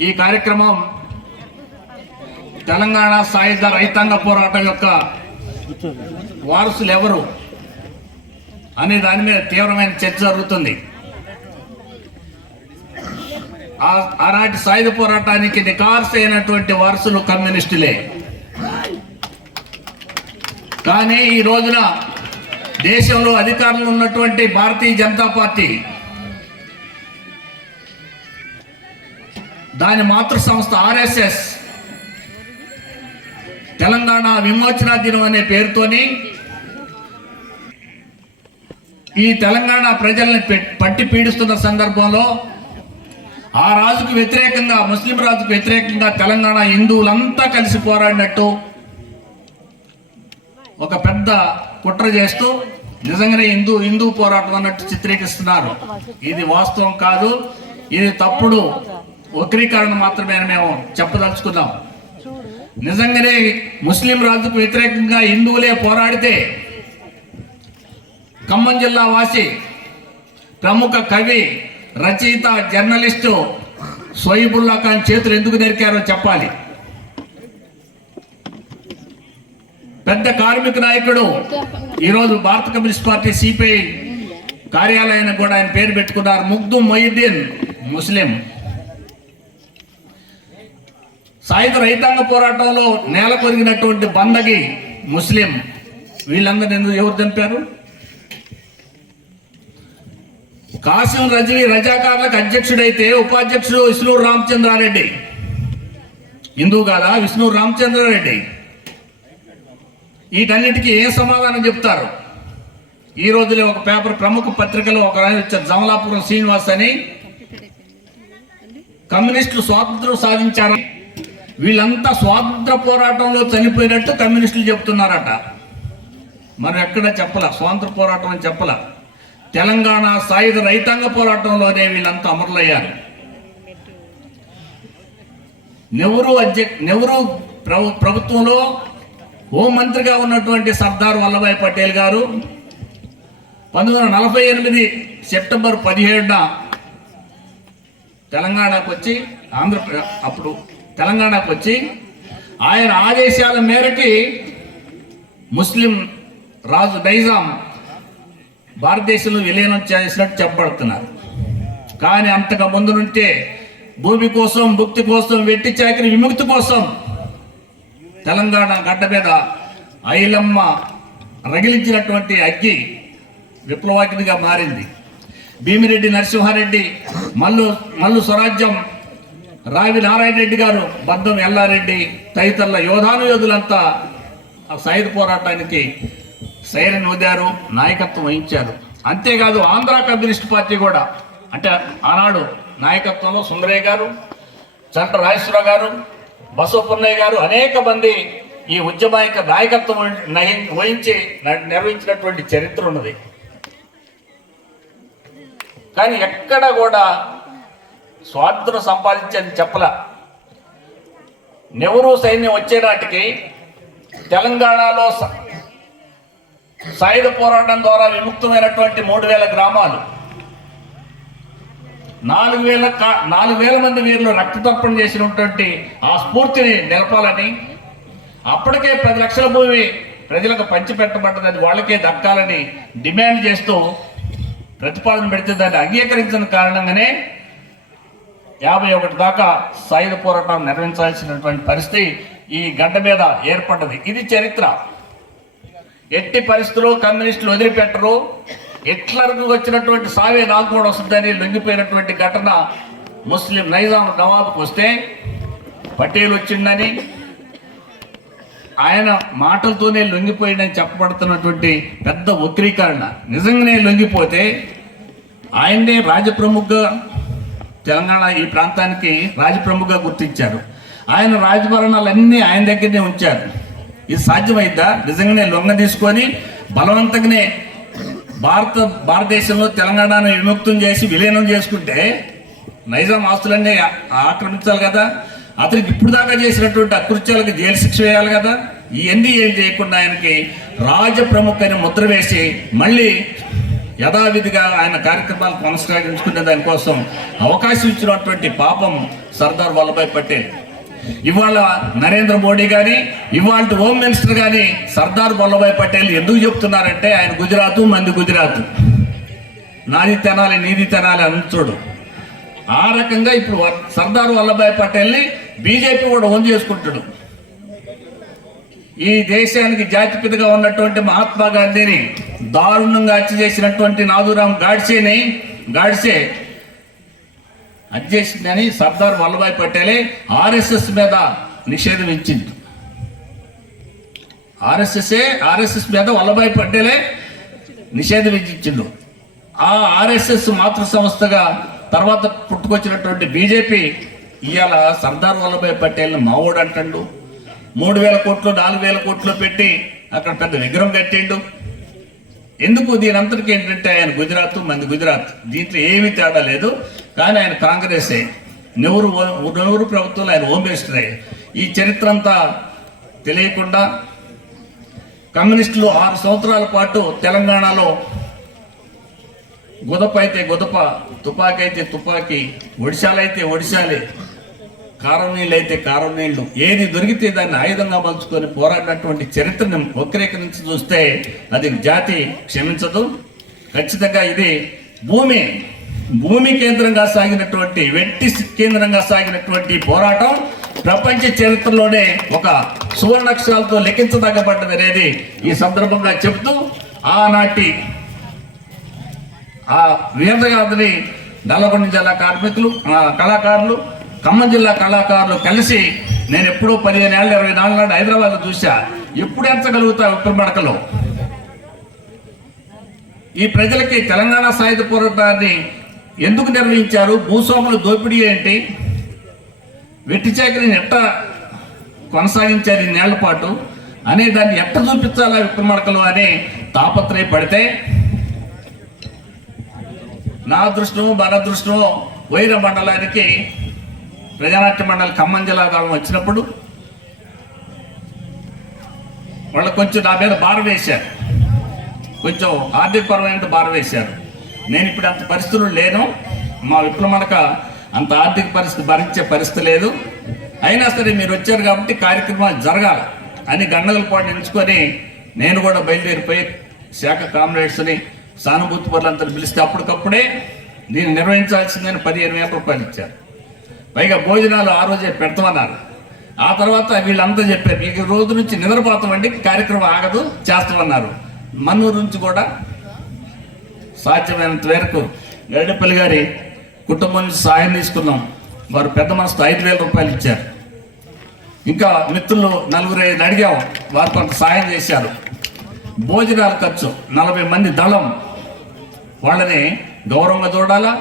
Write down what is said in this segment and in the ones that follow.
ఈ కార్యక్రమం తెలంగాణ సాయుధ రైతాంగ పోరాటం యొక్క వారసులు ఎవరు అనే దాని మీద తీవ్రమైన చర్చ జరుగుతుంది. ఆ- ఆనాటి సాయుధ పోరాటానికి నికార్స్ అయినటువంటి వారసులు కమ్యూనిస్టులే. కానీ ఈ రోజున దేశంలో అధికారంలో ఉన్నటువంటి భారతీయ జనతా పార్టీ దాని మాతృ సంస్థ ఆర్ఎస్ఎస్. తెలంగాణ విమోచన దినం అనే పేరుతోని ఈ తెలంగాణ ప్రజల్ని పట్టి పీడిస్తున్న సందర్భంలో ఆ రాజుకు వ్యతిరేకంగా ముస్లిం రాజుకు వ్యతిరేకంగా తెలంగాణ హిందువులంతా కలిసి పోరాడినట్టు ఒక పెద్ద కుట్ర చేస్తూ నిజంగానే హిందూ హిందూ పోరాటం అన్నట్టు చిత్రీకరిస్తున్నారు. ఇది వాస్తవం కాదు. ఇది తప్పుడు వక్రీకరణ మాత్రమే మేము చెప్పదలుచుకున్నాం. నిజంగానే ముస్లిం రాజుకు వ్యతిరేకంగా హిందువులే పోరాడితే ఖమ్మం జిల్లా వాసి ప్రముఖ కవి రచయిత జర్నలిస్టు సోయిబుల్లా ఖాన్ చేతులు ఎందుకు నరికారో చెప్పాలి. పెద్ద కార్మిక నాయకుడు ఈరోజు భారత కమ్యూనిస్ట్ పార్టీ సిపిఐ కార్యాలయానికి కూడా ఆయన పేరు పెట్టుకున్నారు ముగ్దు మొయిద్దీన్ ముస్లిం. సాయుధ రైతాంగ పోరాటంలో నేల కొరిగినటువంటి బందగి ముస్లిం వీళ్ళందరినీ ఎందుకు ఎవరు చంపారు? కాసిం రజవి రజాకార్లకు అధ్యక్షుడైతే ఉపాధ్యక్షుడు విష్ణు రామచంద్రారెడ్డి. హిందూ కాదా? విష్ణు రామచంద్రారెడ్డి. వీటన్నిటికీ ఏం సమాధానం చెప్తారు? ఈ రోజులే ఒక పేపర్ ప్రముఖ పత్రికలో ఒక వచ్చారు జమలాపురం శ్రీనివాస్ అని. కమ్యూనిస్టులు స్వాతంత్రం సాధించారు. వీళ్ళంతా స్వాతంత్ర పోరాటంలో చనిపోయినట్టు కమ్యూనిస్టులు చెప్తున్నారట. మనం ఎక్కడ చెప్పల? స్వాతంత్ర పోరాటం అని చెప్పల? తెలంగాణ సాయుధ రైతాంగ పోరాటంలోనే వీళ్ళంతా అమరులయ్యారు. నెహ్రూ అధ్యక్ష నెహ్రూ ప్రభుత్వంలో హోంమంత్రిగా ఉన్నటువంటి సర్దార్ వల్లభాయ్ పటేల్ గారు పంతొమ్మిది వందల నలభై ఎనిమిది సెప్టెంబర్ పదిహేడున తెలంగాణకు వచ్చి ఆంధ్ర అప్పుడు తెలంగాణకు వచ్చి ఆయన ఆదేశాల మేరకి ముస్లిం రాజు నైజాం భారతదేశంలో విలీనం చేసినట్టు చెప్పబడుతున్నారు. కానీ అంతకు ముందు నుంటే భూమి కోసం భుక్తి కోసం వెట్టి చాకరి విముక్తి కోసం తెలంగాణ గడ్డ మీద ఐలమ్మ రగిలించినటువంటి అగ్గి విప్లవాగ్నిగా మారింది. భీమిరెడ్డి నరసింహారెడ్డి మల్లు మల్లు స్వరాజ్యం రావి నారాయణ రెడ్డి గారు బద్దం ఎల్లారెడ్డి తదితరుల యోధాను యోధులంతా సైద పోరాటానికి సైరన్ ఊదారు నాయకత్వం వహించారు. అంతేకాదు ఆంధ్ర కమ్యూనిస్ట్ పార్టీ కూడా అంటే ఆనాడు నాయకత్వంలో సుందరయ్య గారు చంట రాజేశ్వరరావు గారు బసవపున్నయ్య గారు అనేక మంది ఈ ఉద్యమాయక నాయకత్వం వహించి నిర్వహించినటువంటి చరిత్ర ఉన్నది. కానీ ఎక్కడ కూడా స్వార్థను సంపాదించని చెప్పల. నెహ్రూ సైన్యం వచ్చేనాటికి తెలంగాణలో సాయుధ పోరాటం ద్వారా విముక్తమైనటువంటి మూడు వేల గ్రామాలు. నాలుగు వేల నాలుగు వేల మంది వీరులు రక్తతర్పణ చేసినటువంటి ఆ స్ఫూర్తిని నిలపాలని అప్పటికే పది లక్షల భూమి ప్రజలకు పంచిపెట్టబడ్డదని వాళ్ళకే దక్కాలని డిమాండ్ చేస్తూ ప్రతిపాదన పెడితే దాన్ని అంగీకరించిన కారణంగానే యాభై ఒకటి దాకా సాయుధ పోరాటం నిర్వహించాల్సినటువంటి పరిస్థితి ఈ గడ్డ మీద ఏర్పడ్డది. ఇది చరిత్ర. ఎట్టి పరిస్థితుల్లో కమ్యూనిస్టులు వదిలిపెట్టరు. హిట్లర్కు వచ్చినటువంటి సావే నాకు కూడా వస్తుందని లొంగిపోయినటువంటి ఘటన ముస్లిం నైజాం నవాబుకు వస్తే పటేల్ వచ్చిందని ఆయన మాటలతోనే లొంగిపోయిందని చెప్పబడుతున్నటువంటి పెద్ద వక్రీకరణ. నిజంగానే లొంగిపోతే ఆయన్నే రాజప్రముఖగా తెలంగాణ ఈ ప్రాంతానికి రాజప్రముఖగా గుర్తించారు. ఆయన రాజభరణాలన్నీ ఆయన దగ్గరనే ఉంచారు. ఇది సాధ్యమైద్దా? నిజంగానే లొంగ తీసుకొని బలవంతంగానే భారత భారతదేశంలో తెలంగాణను విముక్తం చేసి విలీనం చేసుకుంటే నైజాం ఆస్తులన్నీ ఆక్రమించాలి కదా? అతనికి ఇప్పుడు దాకా చేసినటువంటి అకృత్యాలకు జైలు శిక్ష వేయాలి కదా? ఇవన్నీ ఏం చేయకుండా ఆయనకి రాజప్రముఖ అని ముద్ర వేసి మళ్ళీ యథావిధిగా ఆయన కార్యక్రమాలు కొనసాగించుకునే దానికోసం అవకాశం ఇచ్చినటువంటి పాపం సర్దార్ వల్లభాయ్ పటేల్. ఇవాళ నరేంద్ర మోడీ కానీ ఇవాళ హోమ్ మినిస్టర్ కానీ సర్దార్ వల్లభాయ్ పటేల్ ఎందుకు చెప్తున్నారంటే ఆయన గుజరాత్ మంది గుజరాత్. నాది తెనాలి నీది తెనాలి అంచుడు ఆ రకంగా ఇప్పుడు సర్దార్ వల్లభాయ్ పటేల్ని బీజేపీ కూడా ఓన్ చేసుకుంటాడు ఈ దేశానికి జాతిపితగా ఉన్నటువంటి మహాత్మా గాంధీని దారుణంగా హత్య చేసినటువంటి నాదురాం గాడ్సేని గాడ్సే హత్య చేసిందని సర్దార్ వల్లభాయ్ పటేలే ఆర్ఎస్ఎస్ మీద నిషేధం ఇచ్చింది. ఆర్ఎస్ఎస్ఏ ఆర్ఎస్ఎస్ మీద వల్లభాయ్ పటేలే నిషేధం ఇచ్చిండు ఆ ఆర్ఎస్ఎస్ మాతృ సంస్థగా తర్వాత పుట్టుకొచ్చినటువంటి బీజేపీ ఇవాళ సర్దార్ వల్లభాయ్ పటేల్ని మావోడు అంటాడు. మూడు వేల కోట్లు నాలుగు వేల కోట్లు పెట్టి అక్కడ పెద్ద విగ్రహం కట్టిండు. ఎందుకు దీని అంతటికి ఏంటంటే ఆయన గుజరాత్ మంది గుజరాత్. దీంట్లో ఏమీ తేడా లేదు. కానీ ఆయన కాంగ్రెసే. నెవరు నెవరు ప్రభుత్వంలో ఆయన హోమ్ మినిస్టరే. ఈ చరిత్ర అంతా తెలియకుండా కమ్యూనిస్టులు ఆరు సంవత్సరాల పాటు తెలంగాణలో గుదప అయితే గుదప తుపాకీ అయితే తుపాకీ ఒడిశాలైతే ఒడిశాలే. కారం నీళ్ళైతే అయితే కారం నీళ్ళు ఏది దొరికితే దాన్ని ఆయుధంగా మలుచుకొని పోరాడినటువంటి చరిత్రను వక్రీకరించి చూస్తే అది జాతి క్షమించదు. ఖచ్చితంగా ఇది భూమి భూమి కేంద్రంగా సాగినటువంటి వెట్టి కేంద్రంగా సాగినటువంటి పోరాటం ప్రపంచ చరిత్రలోనే ఒక సువర్ణక్షరాలతో లెక్కించదగ్గబడ్డది అనేది ఈ సందర్భంగా చెప్తూ ఆనాటి ఆ వీరగాథని నల్లగొండ జిల్లా కార్మికులు ఆ, కళాకారులు ఖమ్మం జిల్లా కళాకారులు కలిసి నేను ఎప్పుడో పదిహేను ఏళ్ళు ఇరవై నాలుగు నాడు హైదరాబాద్ చూసా ఎప్పుడు ఎంచగలుగుతా ఉప్పమడకలో ఈ ప్రజలకి తెలంగాణ సాయుధ పోరాటాన్ని ఎందుకు నిర్వహించారు? భూస్వాముల దోపిడీ ఏంటి? వెట్టి చాకరీని ఎట్ట కొనసాగించారు ఈ నేళ్ళ పాటు? అనే దాన్ని ఎట్ట చూపించాలా విక్రమడకలు అని తాపత్రయపడితే నా అదృష్టము మన అదృష్టము వైర మండలానికి ప్రజానాట్య మండలి ఖమ్మం జిల్లా దళం వచ్చినప్పుడు వాళ్ళు కొంచెం నా మీద భార వేశారు. కొంచెం ఆర్థికపరమైన భారం వేశారు. నేను ఇప్పుడు అంత పరిస్థితులు లేను. మా విప్లవమనక అంత ఆర్థిక పరిస్థితి భరించే పరిస్థితి లేదు. అయినా సరే మీరు వచ్చారు కాబట్టి కార్యక్రమాలు జరగాలి అని గండగల పాటు ఎంచుకొని నేను కూడా బయలుదేరిపోయి శాఖ కామ్రేడ్స్ని సానుభూతి పనులంతా పిలిస్తే అప్పటికప్పుడే దీన్ని నిర్వహించాల్సిందని పదిహేను వేల రూపాయలు ఇచ్చారు. పైగా భోజనాలు ఆ రోజే పెడతామన్నారు. ఆ తర్వాత వీళ్ళంతా చెప్పారు మీకు ఈ రోజు నుంచి నిద్రపోతామండి కార్యక్రమం ఆగదు చేస్తామన్నారు. మన్నూరు నుంచి కూడా సాధ్యమైనంత వరకు గరిడపల్లి గారి కుటుంబం నుంచి సాయం తీసుకున్నాం. వారు పెద్ద మనసుతో ఐదు వేల రూపాయలు ఇచ్చారు. ఇంకా మిత్రులు నలుగురు ఐదు అడిగాం వారు కొంత సాయం చేశారు. భోజనాల ఖర్చు నలభై మంది దళం. వాళ్ళని గౌరవంగా చూడాలా?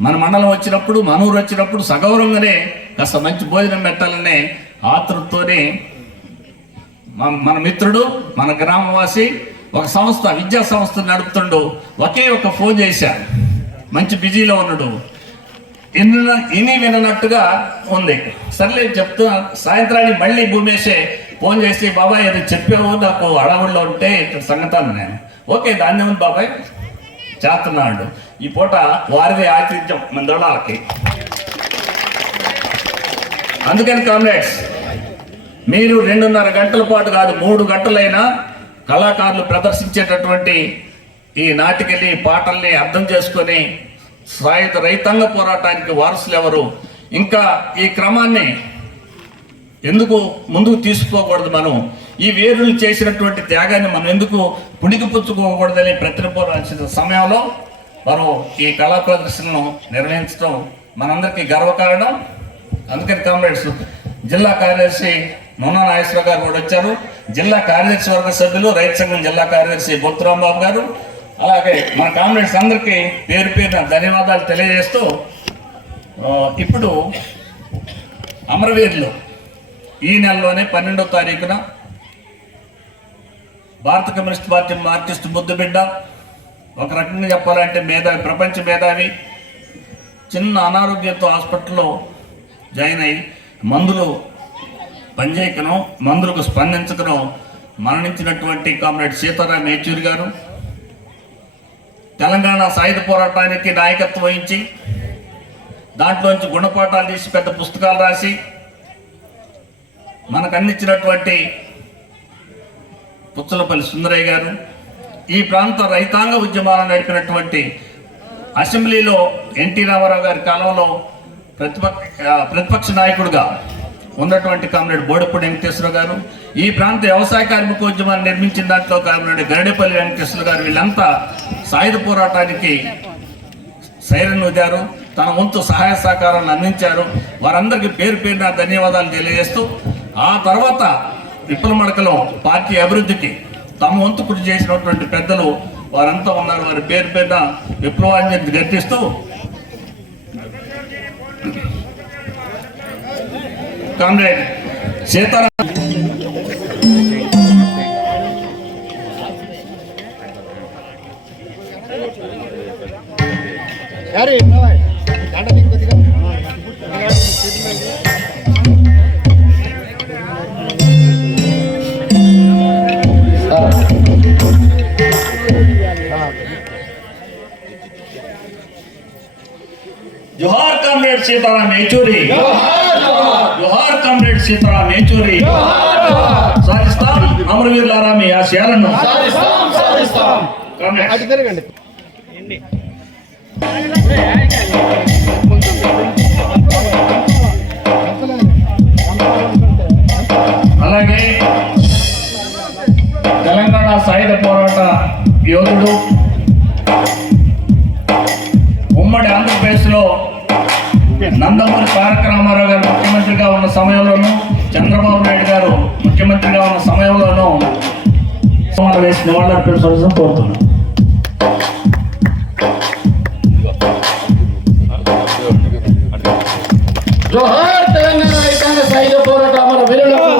మన మండలం వచ్చినప్పుడు మన ఊరు వచ్చినప్పుడు సగౌరవంగానే కాస్త మంచి భోజనం పెట్టాలనే ఆతృతోనే మన- మన మిత్రుడు మన గ్రామవాసి ఒక సంస్థ విద్యా సంస్థ నడుపుతుండు. ఒకే ఒక ఫోన్ చేశారు మంచి బిజీలో ఉన్నాడు. ఇన్న ఇని విననట్టుగా ఉంది. సర్లే చెప్తూ సాయంత్రానికి మళ్ళీ భూమేశే ఫోన్ చేసి బాబాయ్ ఏదో చెప్పావు? నాకు అడవుల్లో ఉంటే ఇక్కడ సంగతాను నేను ఓకే దాన్ని ఉంది బాబాయ్ చేస్తున్నాడు. ఈ పూట వారిది ఆతిథ్యం మన దళాలకి. అందుకని కామ్రేడ్స్ మీరు రెండున్నర గంటల పాటు కాదు మూడు గంటలైనా కళాకారులు ప్రదర్శించేటటువంటి ఈ నాటికల్ని పాటల్ని అర్థం చేసుకొని సాయుధ రైతాంగ పోరాటానికి వారసులు ఎవరు ఇంకా ఈ క్రమాన్ని ఎందుకు ముందుకు తీసుకోకూడదు మనం? ఈ వేరులు చేసినటువంటి త్యాగాన్ని మనం ఎందుకు పుణికిపుచ్చుకోకూడదని ప్రతిపోరాల్సిన సమయంలో మనం ఈ కళా ప్రదర్శనను నిర్వహించడం మనందరికీ గర్వకారణం. అందుకని కామ్రేడ్స్ జిల్లా కార్యదర్శి మొన్న నాగేశ్వర గారు కూడా వచ్చారు. జిల్లా కార్యదర్శి వర్గ సభ్యులు రైతు సంఘం జిల్లా కార్యదర్శి బొత్తురాంబాబు గారు. అలాగే మన కామ్రేడ్స్ అందరికీ పేరు పేరున ధన్యవాదాలు తెలియజేస్తూ ఇప్పుడు అమరవీరులు ఈ నెలలోనే పన్నెండో తారీఖున భారత కమ్యూనిస్ట్ పార్టీ మార్కిస్ట్ ముద్దుబిడ్డ ఒక రకంగా చెప్పాలంటే మేధావి ప్రపంచ మేధావి. చిన్న అనారోగ్యంతో హాస్పిటల్లో జాయిన్ అయ్యి మందులు పనిచేయకను మందులకు స్పందించకను మరణించినటువంటి కామ్రేడ్ సీతారాం యేచూరి గారు. తెలంగాణ సాయుధ పోరాటానికి నాయకత్వం వహించి దాంట్లోంచి గుణపాఠాలు తీసి పెద్ద పుస్తకాలు రాసి మనకు అందించినటువంటి పుచ్చలపల్లి సుందరయ్య గారు ఈ ప్రాంత రైతాంగ ఉద్యమాలను నడిపినటువంటి అసెంబ్లీలో ఎన్టీ రామారావు గారి కాలంలో ప్రతిపక్ష ప్రతిపక్ష నాయకుడుగా ఉన్నటువంటి కామ్రేడ్ బోడపూడి వెంకటేశ్వర గారు ఈ ప్రాంత వ్యవసాయ కార్మికోద్యమాన్ని నిర్మించిన దాంట్లో కామ్రేడ్ గరడేపల్లి వెంకటేశ్వర గారు వీళ్ళంతా సాయుధ పోరాటానికి సైరన్ ఊదారు తన వంతు సహాయ సహకారాలను అందించారు. వారందరికీ పేరు పేరున ధన్యవాదాలు తెలియజేస్తూ ఆ తర్వాత విప్లమడకలో పార్టీ అభివృద్ధికి తమ వంతు కృషి చేసినటువంటి పెద్దలు వారంతా ఉన్నారు వారి పేరు పెద్ద విప్లవాన్ని గర్తిస్తూ కామ్రేడ్ సీతారా Harry, no. సీతారాం యేచూరి. జోహార్ కామ్రేడ్ సీతారాం యేచూరి. సాధిస్తాం అమరవీరులారా మీ ఆశయాలను. కామ్రేడ్ అటు తిరగండి. అలాగే తెలంగాణ సాయుధ పోరాట యోధుడు సమయంలోనూ చంద్రబాబు నాయుడు గారు ముఖ్యమంత్రిగా ఉన్న సమయంలోనూ వేసిన వాళ్ళ కోరుతున్నాను. జోహార్ తెలంగాణ రైతాంగ సాయుధ పోరాట అమర వీరులకు.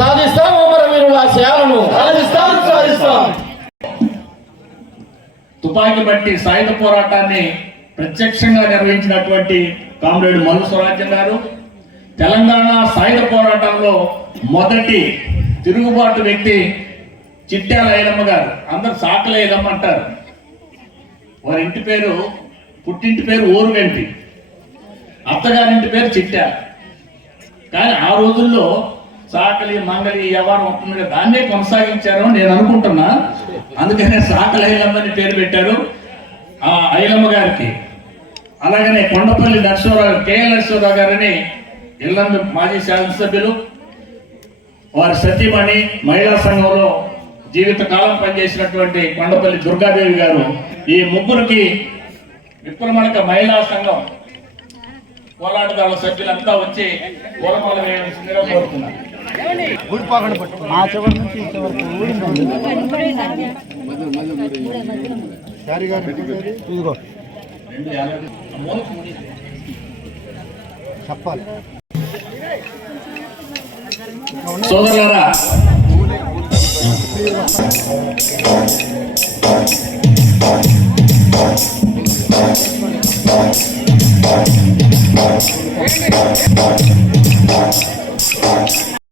సాధిస్తాం అమర వీరుల ఆశయాలను. సాధిస్తాం సాధిస్తాం. తుపాకీ బట్టి సాయుధ పోరాటాన్ని ప్రత్యక్షంగా నిర్వహించినటువంటి కామ్రేడ్ మల్లు స్వరాజ్యం గారు తెలంగాణ సాయుధ పోరాటంలో మొదటి తిరుగుబాటు వ్యక్తి చిట్టాల ఐలమ్మ గారు. అందరు సాకల ఐలమ్మ అంటారు వారి ఇంటి పేరు పుట్టింటి పేరు ఊరుగంటి అత్తగారింటి పేరు చిట్టా కానీ ఆ రోజుల్లో సాకలి మంగలి వ్యవహారం ఉంటుంది కదా దాన్నే కొనసాగించారు నేను అనుకుంటున్నా. అందుకనే సాకలి ఐలమ్మని పేరు పెట్టారు ఆ ఐలమ్మ గారికి. అలాగనే కొండపల్లి నరసింహరావు కేఎల్ నరసింహరావు గారిని ఇల్లందు మాజీ శాసనసభ్యులు వారి సతీమణి మహిళా సంఘంలో జీవితకాలం పనిచేసినటువంటి కొండపల్లి దుర్గాదేవి గారు ఈ ముగ్గురికి విప్రమణక మహిళా సంఘం కోలాటదారుల సభ్యులంతా వచ్చి పూలమాల వేయాల్సిందిగా కోరుతున్నారు. చెప్పాలి. సోదరులారా Thank